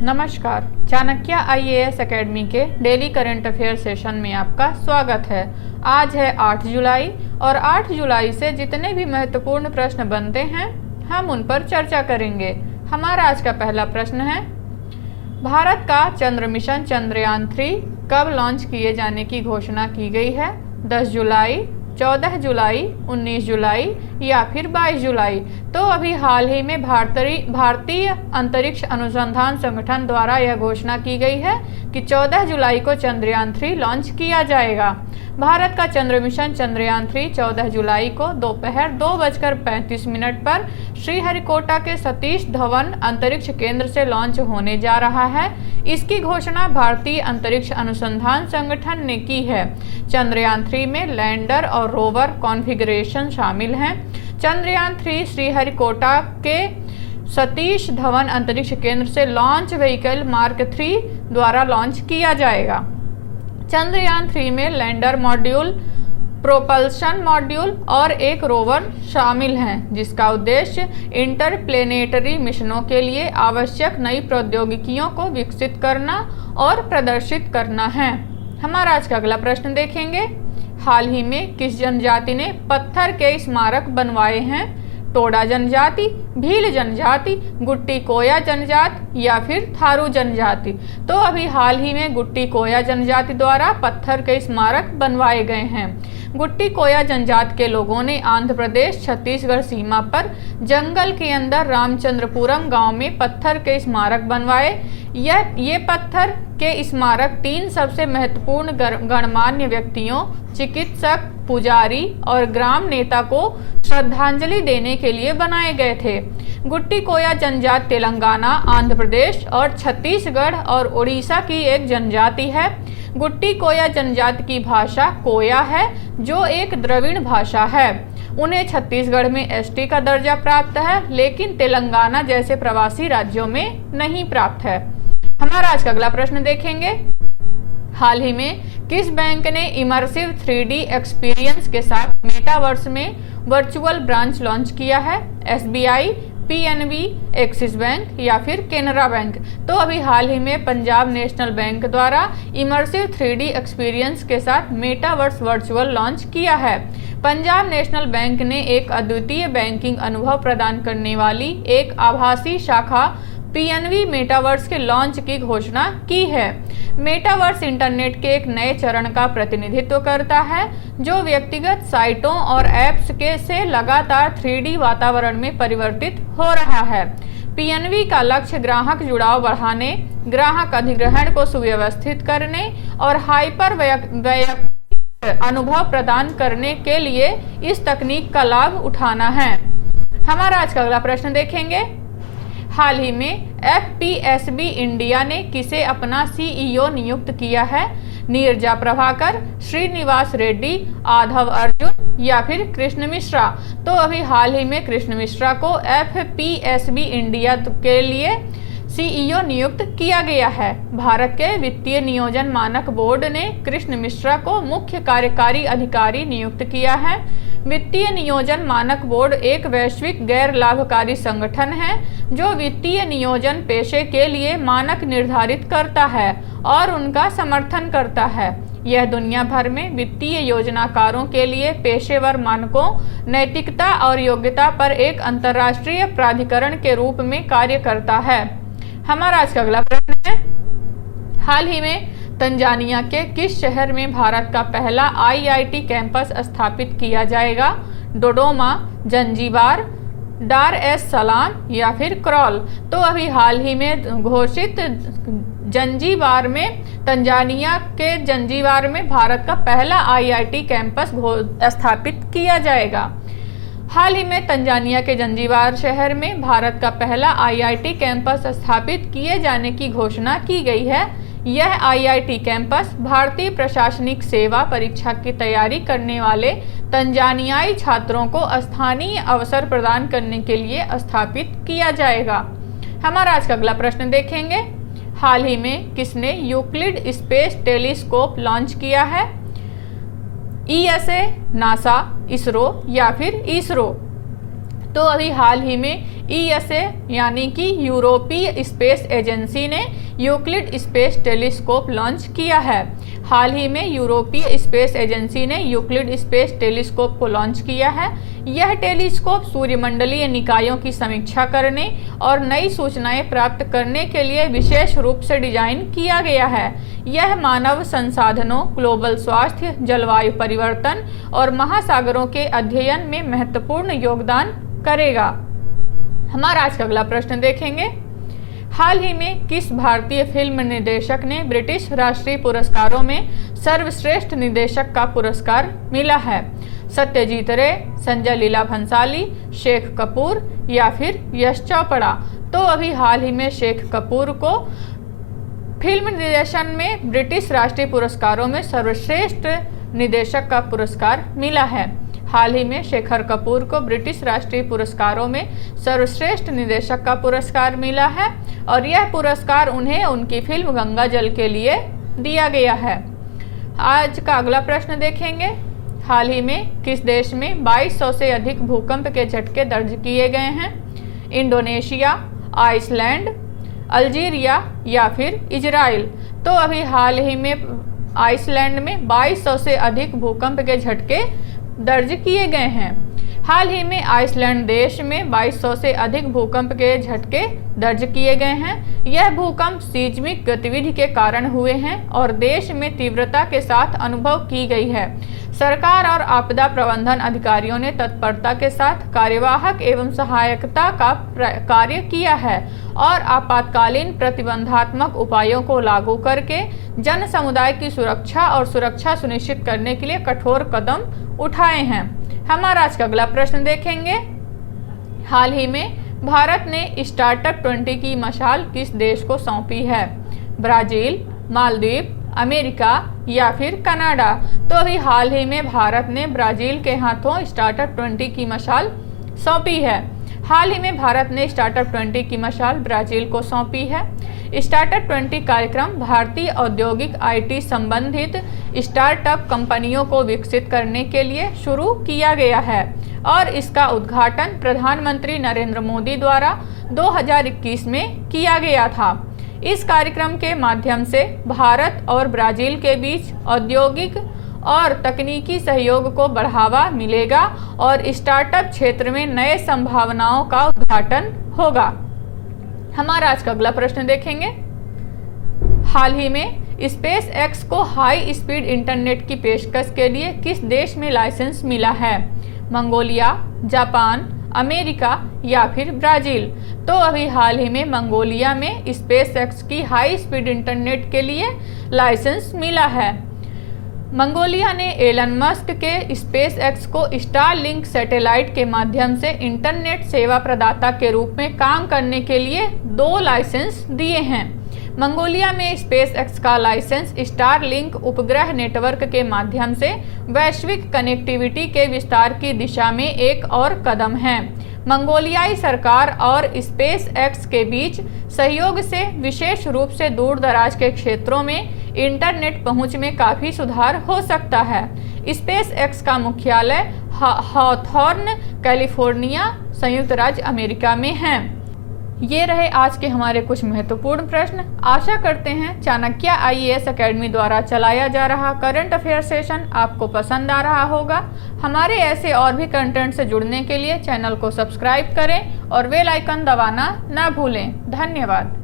नमस्कार। Chanakya IAS academy के daily current affair session में आपका स्वागत है। आज है 8 जुलाई और 8 जुलाई से जितने भी महत्वपूर्ण प्रश्न बनते हैं हम उन पर चर्चा करेंगे। हमारा आज का पहला प्रश्न है, भारत का चंद्र मिशन चंद्रयान 3 कब लॉन्च किए जाने की घोषणा की गई है? 10 जुलाई, 14 जुलाई, 19 जुलाई या फिर 22 जुलाई। तो अभी हाल ही में भारतीय अंतरिक्ष अनुसंधान संगठन द्वारा यह घोषणा की गई है कि 14 जुलाई को चंद्रयान 3 लॉन्च किया जाएगा। भारत का चंद्र मिशन चंद्रयान 3 14 जुलाई को दोपहर 2:35 पर श्रीहरिकोटा के सतीश धवन अंतरिक्ष केंद्र से लॉन्च होने जा रहा है। इसकी घोषणा भारतीय अंतरिक्ष अनुसंधान संगठन ने की है। चंद्रयान 3 में लैंडर और रोवर कॉन्फ़िगरेशन शामिल हैं। चंद्रयान 3 श्रीहरिकोटा के सतीश धवन अंतरिक्ष केंद्र से लॉन्च व्हीकल मार्क 3 द्वारा लॉन्च किया जाएगा। चंद्रयान 3 में लैंडर मॉड्यूल, प्रोपल्शन मॉड्यूल और एक रोवर शामिल हैं, जिसका उद्देश्य इंटरप्लेनेटरी मिशनों के लिए आवश्यक नई प्रौद्योगिकियों को विकसित करना और प्रदर्शित करना है। हमारा आज का अगला प्रश्न देखेंगे, हाल ही में किस जनजाति ने पत्थर के स्मारक बनवाए हैं? टोडा जनजाति, भील जनजाति, गुट्टी कोया जनजाति या फिर थारू जनजाति। तो अभी हाल ही में गुट्टी कोया जनजाति द्वारा पत्थर के स्मारक बनवाए गए हैं। गुट्टी कोया जनजाति के लोगों ने आंध्र प्रदेश छत्तीसगढ़ सीमा पर जंगल के अंदर रामचंद्रपुरम गांव में पत्थर के स्मारक बनवाए। ये पत्थर के स्मारक 3 सबसे महत्वपूर्ण गणमान्य व्यक्तियों, चिकित्सक, पुजारी और ग्राम नेता को श्रद्धांजलि देने के लिए बनाए गए थे। गुट्टी कोया जनजाति तेलंगाना, आंध्र प्रदेश और छत्तीसगढ़ और उड़ीसा की एक जनजाति है। गुट्टी कोया जनजाति की भाषा कोया है, जो एक द्रविड़ भाषा है। उन्हें छत्तीसगढ़ में एसटी का दर्जा प्राप्त है, लेकिन तेलंगाना जैसे प्रवासी राज्यों में नहीं प्राप्त है। हमारा आज का अगला प्रश्न देखेंगे, हाल ही में किस बैंक ने इमर्सिव 3D एक्सपीरियंस के साथ मेटावर्स में वर्चुअल ब्रांच लॉन्च किया है? एसबीआई, पीएनबी, एक्सिस बैंक या फिर केनरा बैंक। तो अभी हाल ही में पंजाब नेशनल बैंक द्वारा इमर्सिव 3D एक्सपीरियंस के साथ मेटावर्स वर्चुअल लॉन्च किया है। पंजाब नेशनल बैंक ने एक अद्वितीय बैंकिंग अनुभव प्रदान करने वाली एक आभासी शाखा पीएनबी मेटावर्स के लॉन्च की घोषणा की है। मेटावर्स इंटरनेट के एक नए चरण का प्रतिनिधित्व करता है, जो व्यक्तिगत साइटों और ऐप्स से लगातार 3D वातावरण में परिवर्तित हो रहा है। पीएनबी का लक्ष्य ग्राहक जुड़ाव बढ़ाने, ग्राहक अधिग्रहण को सुव्यवस्थित करने और हाइपर वैयक्तिक अनुभव प्रदान करने के लिए इस तकनीक का लाभ उठाना है। हमारा आज का अगला प्रश्न देखेंगे, हाल ही में एफपीएसबी इंडिया ने किसे अपना सीईओ नियुक्त किया है? नीरजा प्रभाकर, श्रीनिवास रेड्डी, आधव अर्जुन या फिर कृष्ण मिश्रा। तो अभी हाल ही में कृष्ण मिश्रा को एफपीएसबी इंडिया के लिए सीईओ नियुक्त किया गया है। भारत के वित्तीय नियोजन मानक बोर्ड ने कृष्ण मिश्रा को मुख्य कार्यकारी अधिकारी नियुक्त किया है। वित्तीय नियोजन मानक बोर्ड एक वैश्विक गैर लाभकारी संगठन है, जो वित्तीय नियोजन पेशे के लिए मानक निर्धारित करता है और उनका समर्थन करता है। यह दुनिया भर में वित्तीय योजनाकारों के लिए पेशेवर मानकों, नैतिकता और योग्यता पर एक अंतर्राष्ट्रीय प्राधिकरण के रूप में कार्य करता है। हमारा आज का अगला प्रश्न है, हाल ही में तंजानिया के किस शहर में भारत का पहला आईआईटी कैंपस स्थापित किया जाएगा? डोडोमा, जंजीबार, डार एस सलाम या फिर क्रॉल। तो अभी हाल ही में घोषित जंजीबार में, तंजानिया के जंजीबार में भारत का पहला आईआईटी कैंपस स्थापित किया जाएगा। हाल ही में तंजानिया के जंजीबार शहर में भारत का पहला आईआईटी कैंपस स्थापित किए जाने की घोषणा की गई है। यह आईआईटी कैंपस भारतीय प्रशासनिक सेवा परीक्षा की तैयारी करने वाले तंजानियाई छात्रों को स्थानीय अवसर प्रदान करने के लिए स्थापित किया जाएगा। हमारा आज का अगला प्रश्न देखेंगे, हाल ही में किसने यूक्लिड स्पेस टेलीस्कोप लॉन्च किया है? ईएसए, नासा, इसरो या फिर इसरो। तो अभी हाल ही में ईएसए यानी कि यूरोपीय स्पेस एजेंसी ने यूक्लिड स्पेस टेलीस्कोप लॉन्च किया है। हाल ही में यूरोपीय स्पेस एजेंसी ने यूक्लिड स्पेस टेलीस्कोप को लॉन्च किया है। यह टेलीस्कोप सूर्यमंडलीय निकायों की समीक्षा करने और नई सूचनाएं प्राप्त करने के लिए विशेष रूप से डिजाइन किया गया है। यह मानव संसाधनों, ग्लोबल स्वास्थ्य, जलवायु परिवर्तन और महासागरों के अध्ययन में महत्वपूर्ण योगदान करेगा। हमारा आज का अगला प्रश्न देखेंगे। हाल ही में किस भारतीय फिल्म निर्देशक ने ब्रिटिश राष्ट्रीय पुरस्कारों में सर्वश्रेष्ठ निर्देशक का पुरस्कार मिला है? सत्यजीत रे, संजय लीला भंसाली, शेख कपूर या फिर यश चोपड़ा? तो अभी हाल ही में शेख कपूर को फिल्म निर्देशन में ब्रिटिश राष्ट्रीय पुरस्कारों में सर्वश्रेष्ठ निर्देशक का पुरस्कार मिला है। हाल ही में शेखर कपूर को ब्रिटिश राष्ट्रीय पुरस्कारों में सर्वश्रेष्ठ निर्देशक का पुरस्कार मिला है और यह पुरस्कार उन्हें उनकी फिल्म गंगा जल के लिए दिया गया है। आज का अगला प्रश्न देखेंगे। हाल ही में किस देश में 2200 से अधिक भूकंप के झटके दर्ज किए गए हैं? इंडोनेशिया, आइसलैंड, अल्जीरिया या फिर इजराइल? तो अभी हाल ही में आइसलैंड में 2200 से अधिक भूकंप के झटके दर्ज किए गए हैं। हाल ही में आइसलैंड देश में 2200 से अधिक भूकंप के झटके दर्ज किए गए हैं। यह भूकंप सीस्मिक गतिविधि के कारण हुए हैं और देश में तीव्रता के साथ अनुभव की गई है। सरकार और आपदा प्रबंधन अधिकारियों ने तत्परता के साथ कार्यवाहक एवं सहायकता का कार्य किया है और आपातकालीन प्रतिबंधात्मक उपायों को लागू करके जन समुदाय की सुरक्षा और सुरक्षा सुनिश्चित करने के लिए कठोर कदम उठाए हैं। हमारा आज का अगला प्रश्न देखेंगे। हाल ही में भारत ने स्टार्टअप 20 की मशाल किस देश को सौंपी है? ब्राजील, मालदीव, अमेरिका या फिर कनाडा? तो अभी हाल ही में भारत ने ब्राजील के हाथों स्टार्टअप 20 की मशाल सौंपी है। हाल ही में भारत ने स्टार्टअप 20 की मशाल ब्राजील को सौंपी है। स्टार्टअप 20 कार्यक्रम भारतीय औद्योगिक आईटी संबंधित स्टार्टअप कंपनियों को विकसित करने के लिए शुरू किया गया है और इसका उद्घाटन प्रधानमंत्री नरेंद्र मोदी द्वारा 2021 में किया गया था। इस कार्यक्रम के माध्यम से भारत और ब्राजील के बीच औद्योगिक और तकनीकी सहयोग को बढ़ावा मिलेगा और स्टार्टअप क्षेत्र में नए संभावनाओं का उद्घाटन होगा। हमारा आज का अगला प्रश्न देखेंगे। हाल ही में स्पेस एक्स को हाई स्पीड इंटरनेट की पेशकश के लिए किस देश में लाइसेंस मिला है? मंगोलिया, जापान, अमेरिका या फिर ब्राजील? तो अभी हाल ही में मंगोलिया में स्पेस एक्स की हाई स्पीड इंटरनेट के लिए लाइसेंस मिला है। मंगोलिया ने एलन मस्क के स्पेस एक्स को स्टारलिंक सैटेलाइट के माध्यम से इंटरनेट सेवा प्रदाता के रूप में काम करने के लिए 2 लाइसेंस दिए हैं। मंगोलिया में स्पेस एक्स का लाइसेंस स्टारलिंक उपग्रह नेटवर्क के माध्यम से वैश्विक कनेक्टिविटी के विस्तार की दिशा में एक और कदम है। मंगोलियाई सरकार और स्पेस एक्स के बीच सहयोग से विशेष रूप से दूर दराज के क्षेत्रों में इंटरनेट पहुंच में काफ़ी सुधार हो सकता है। स्पेस एक्स का मुख्यालय हॉथॉर्न, कैलिफोर्निया, संयुक्त राज्य अमेरिका में है। ये रहे आज के हमारे कुछ महत्वपूर्ण प्रश्न। आशा करते हैं चाणक्य IAS एकेडमी द्वारा चलाया जा रहा करंट अफेयर सेशन आपको पसंद आ रहा होगा। हमारे ऐसे और भी कंटेंट से जुड़ने के लिए चैनल को सब्सक्राइब करें और बेल आइकन दबाना ना भूलें। धन्यवाद।